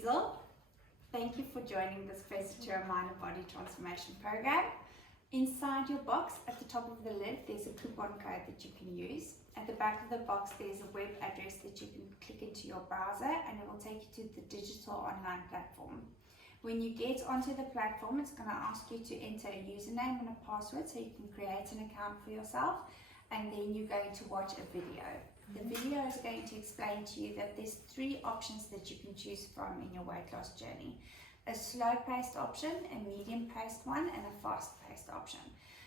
Liezl. Thank you for joining this Sprezzatura Mind and Body Transformation Program. Inside your box, at the top of the lid, there's a coupon code that you can use. At the back of the box, there's a web address that you can click into your browser and it will take you to the digital online platform. When you get onto the platform, it's going to ask you to enter a username and a password so you can create an account for yourself, and then you're going to watch a video. The video is going to explain to you that there's 3 options that you can choose from in your weight loss journey. A slow-paced option, a medium-paced one, and a fast-paced option.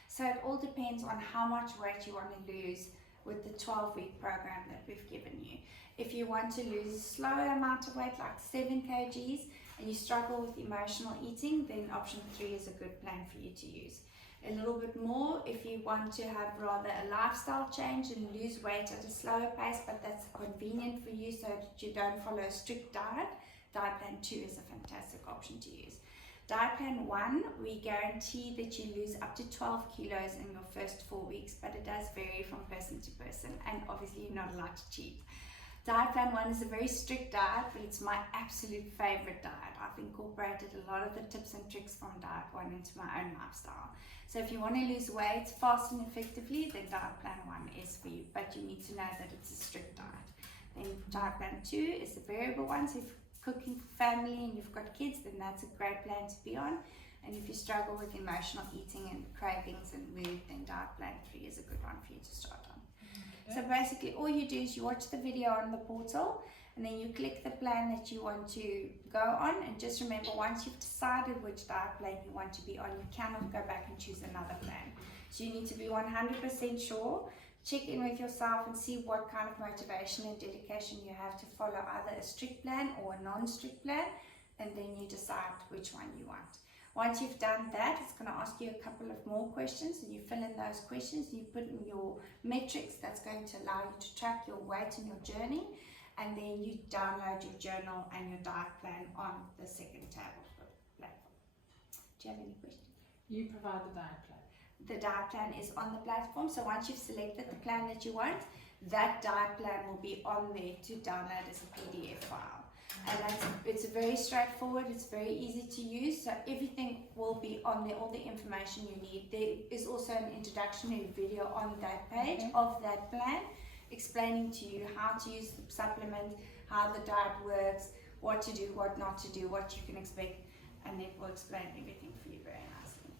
So it all depends on how much weight you want to lose with the 12-week program that we've given you. If you want to lose a slower amount of weight, like 7 kgs, and you struggle with emotional eating, then option 3 is a good plan for you to use. A little bit more if you want to have rather a lifestyle change and lose weight at a slower pace, but that's convenient for you so that you don't follow a strict diet. Diet plan 2 is a fantastic option to use. Diet plan 1, we guarantee that you lose up to 12 kilos in your first 4 weeks, but it does vary from person to person, and obviously you're not allowed to cheat. Diet plan 1 is a very strict diet, but it's my absolute favorite diet. I've incorporated a lot of the tips and tricks from diet 1 into my own lifestyle. So if you want to lose weight fast and effectively, then diet plan 1 is for you, but you need to know that it's a strict diet. Then diet plan 2 is the variable one. So if you're cooking for family and you've got kids, then that's a great plan to be on. And if you struggle with emotional eating and cravings and mood, then diet plan 3 is a good one for you to start on. So basically all you do is you watch the video on the portal, and then you click the plan that you want to go on, and just remember, once you've decided which diet plan you want to be on, you cannot go back and choose another plan. So you need to be 100% sure. Check in with yourself and see what kind of motivation and dedication you have to follow either a strict plan or a non-strict plan, and then you decide which one you want. Once you've done that, it's going to ask you a couple of more questions, and you fill in those questions, and you put in your metrics that's going to allow you to track your weight and your journey, and then you download your journal and your diet plan on the second tab of the platform. Do you have any questions? You provide the diet plan. The diet plan is on the platform, so once you've selected the plan that you want, that diet plan will be on there to download as a PDF file. And it's very straightforward, it's very easy to use, so everything will be on there, all the information you need. There is also an introductory video on that page of that plan, explaining to you how to use the supplement, how the diet works, what to do, what not to do, what you can expect, and it will explain everything for you very nicely.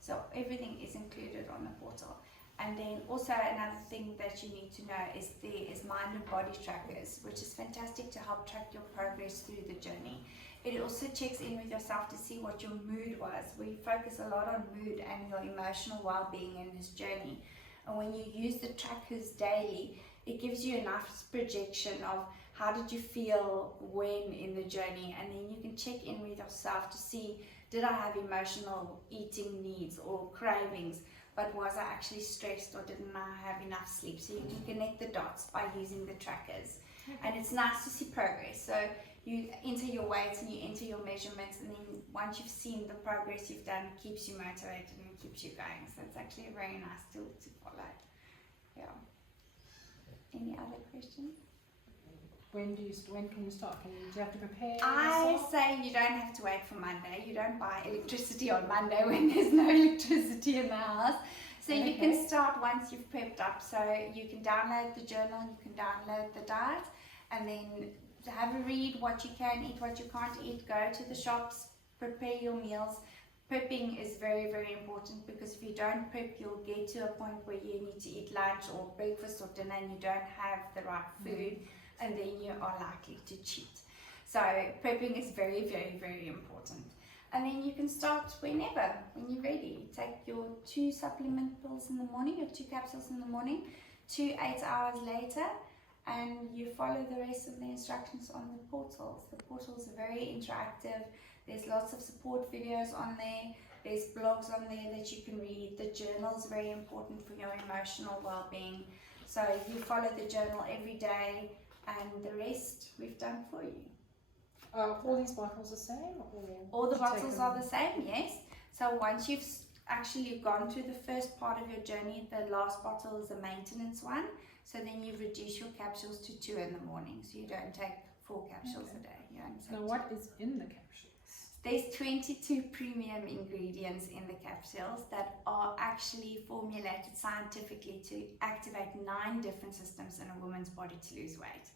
So everything is included on the portal. And then also another thing that you need to know is there is mind and body trackers, which is fantastic to help track your progress through the journey. It also checks in with yourself to see what your mood was. We focus a lot on mood and your emotional well-being in this journey. And when you use the trackers daily, it gives you enough projection of how did you feel when in the journey, and then you can check in with yourself to see, did I have emotional eating needs or cravings? But was I actually stressed, or didn't I have enough sleep? So you can connect the dots by using the trackers. And it's nice to see progress. So you enter your weights and you enter your measurements, and then once you've seen the progress you've done, it keeps you motivated and keeps you going. So it's actually a very nice tool to follow. Yeah. Any other questions? When can you start? Do you have to prepare I yourself? say you don't have to wait for Monday. You don't buy electricity on Monday when there's no electricity in the house. So you can start once you've prepped up. So you can download the journal, you can download the diet, and then have a read what you can eat, what you can't eat. Go to the shops, prepare your meals. Prepping is very, very important, because if you don't prep, you'll get to a point where you need to eat lunch or breakfast or dinner and you don't have the right food. And then you are likely to cheat. So prepping is very, very, very important. And then you can start whenever, when you're ready. Take your 2 supplement pills in the morning, your 2 capsules in the morning, 2 8 hours later, and you follow the rest of the instructions on the portals. The portals are very interactive. There's lots of support videos on there. There's blogs on there that you can read. The journal is very important for your emotional well-being. So you follow the journal every day, and the rest we've done for you. Are all these bottles the same? All the bottles are the same, yes. So once you've actually gone through the first part of your journey, the last bottle is a maintenance one. So then you reduce your capsules to 2 in the morning. So you don't take 4 capsules a day. You only take Now 2. what is in the capsules? There's 22 premium ingredients in the capsules that are actually formulated scientifically to activate 9 different systems in a woman's body to lose weight.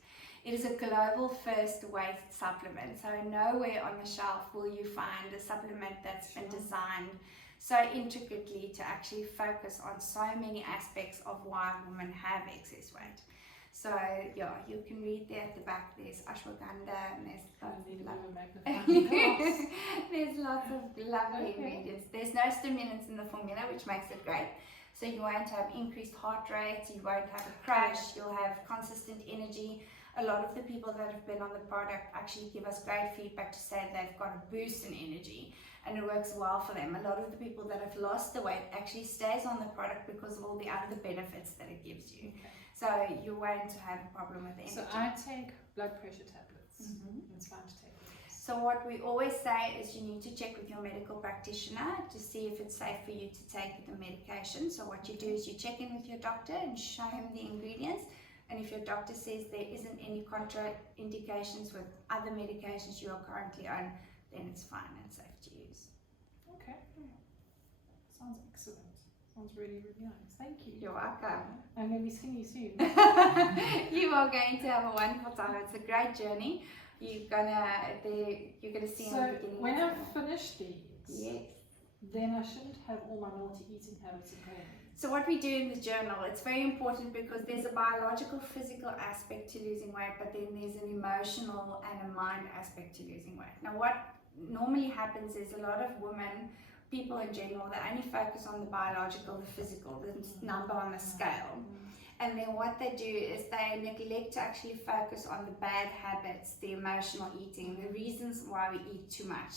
It is a global first weight supplement, so nowhere on the shelf will you find a supplement that's been designed so intricately to actually focus on so many aspects of why women have excess weight. So yeah, you can read there at the back, there's ashwagandha and there's there's lots of lovely ingredients. There's no stimulants in the formula, which makes it great. So you won't have increased heart rate, you won't have a crash, you'll have consistent energy. A lot of the people that have been on the product actually give us great feedback to say they've got a boost in energy and it works well for them. A lot of the people that have lost the weight actually stays on the product because of all the other benefits that it gives you. So you won't have a problem with energy. So I take blood pressure tablets. It's fine to take those. So what we always say is you need to check with your medical practitioner to see if it's safe for you to take the medication. So what you do is you check in with your doctor and show him the ingredients. And if your doctor says there isn't any contraindications with other medications you are currently on, then it's fine and safe to use. Okay. Sounds excellent. Sounds really, really nice. Thank you. You're welcome. I'm going to be seeing you soon. You are going to have a wonderful time. It's a great journey. You're gonna see in the beginning. When I finish these, yes, then I shouldn't have all my naughty eating habits and cravings. So what we do in the journal, it's very important because there's a biological, physical aspect to losing weight, but then there's an emotional and a mind aspect to losing weight. Now what normally happens is a lot of women, people in general, they only focus on the biological, the physical, the number on the scale. And then what they do is they neglect to actually focus on the bad habits, the emotional eating, the reasons why we eat too much.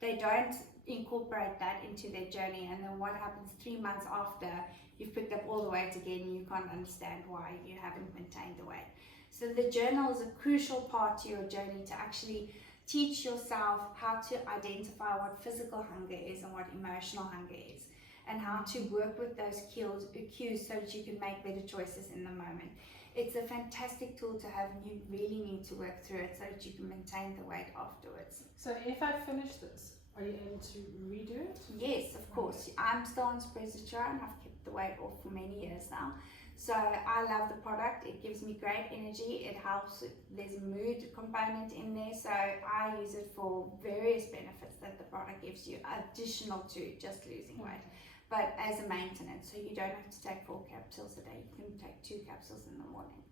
They don't incorporate that into their journey, and then what happens 3 months after you've picked up all the weight again, you can't understand why you haven't maintained the weight. So the journal is a crucial part to your journey to actually teach yourself how to identify what physical hunger is and what emotional hunger is, and how to work with those cues so that you can make better choices in the moment. It's a fantastic tool to have, and you really need to work through it so that you can maintain the weight afterwards. So if I finish this, are you able to redo it? Yes, of course. I'm still on Sprezzatura and I've kept the weight off for many years now. So I love the product. It gives me great energy. It helps. There's a mood component in there. So I use it for various benefits that the product gives you, additional to just losing weight. But as a maintenance, so you don't have to take 4 capsules a day. You can take 2 capsules in the morning.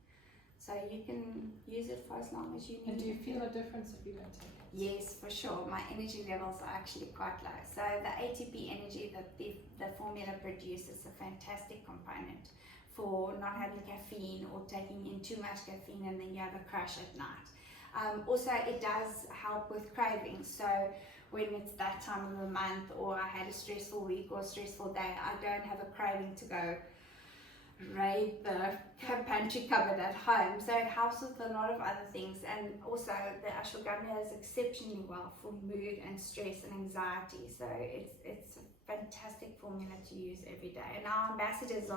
So you can use it for as long as you need. And do you feel a difference if you don't take it? Yes, for sure. My energy levels are actually quite low. So the ATP energy that the formula produces is a fantastic component for not having caffeine or taking in too much caffeine and then you have a crash at night. Also, it does help with cravings. So when it's that time of the month or I had a stressful week or a stressful day, I don't have a craving to go raid the pantry cupboard at home. So it helps with a lot of other things, and also the ashwagandha is exceptionally well for mood and stress and anxiety. So it's a fantastic formula to use every day. And our ambassadors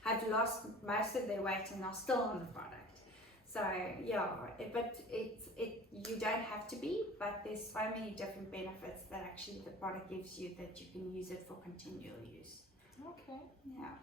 have lost most of their weight and are still on the product. So yeah, but you don't have to be, but there's so many different benefits that actually the product gives you that you can use it for continual use. Okay. Yeah.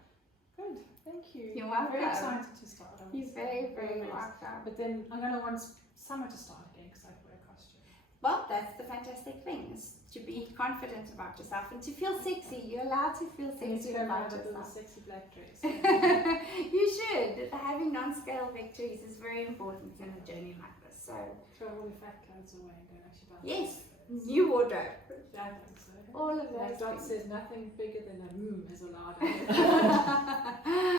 Good, thank you. You're I'm very welcome. excited to start. You're very, very nice. welcome. But then I'm going to want summer to start again because I wear a costume. Well, that's the fantastic thing, is to be confident about yourself and to feel sexy. You're allowed to feel sexy about a yourself. sexy black dress. You should. Having non-scale victories is very important in a journey like this. So throw all the fat clothes away and don't actually buy yes, new wardrobe. I think so. All of those Like Dot things. says, nothing bigger than a is allowed.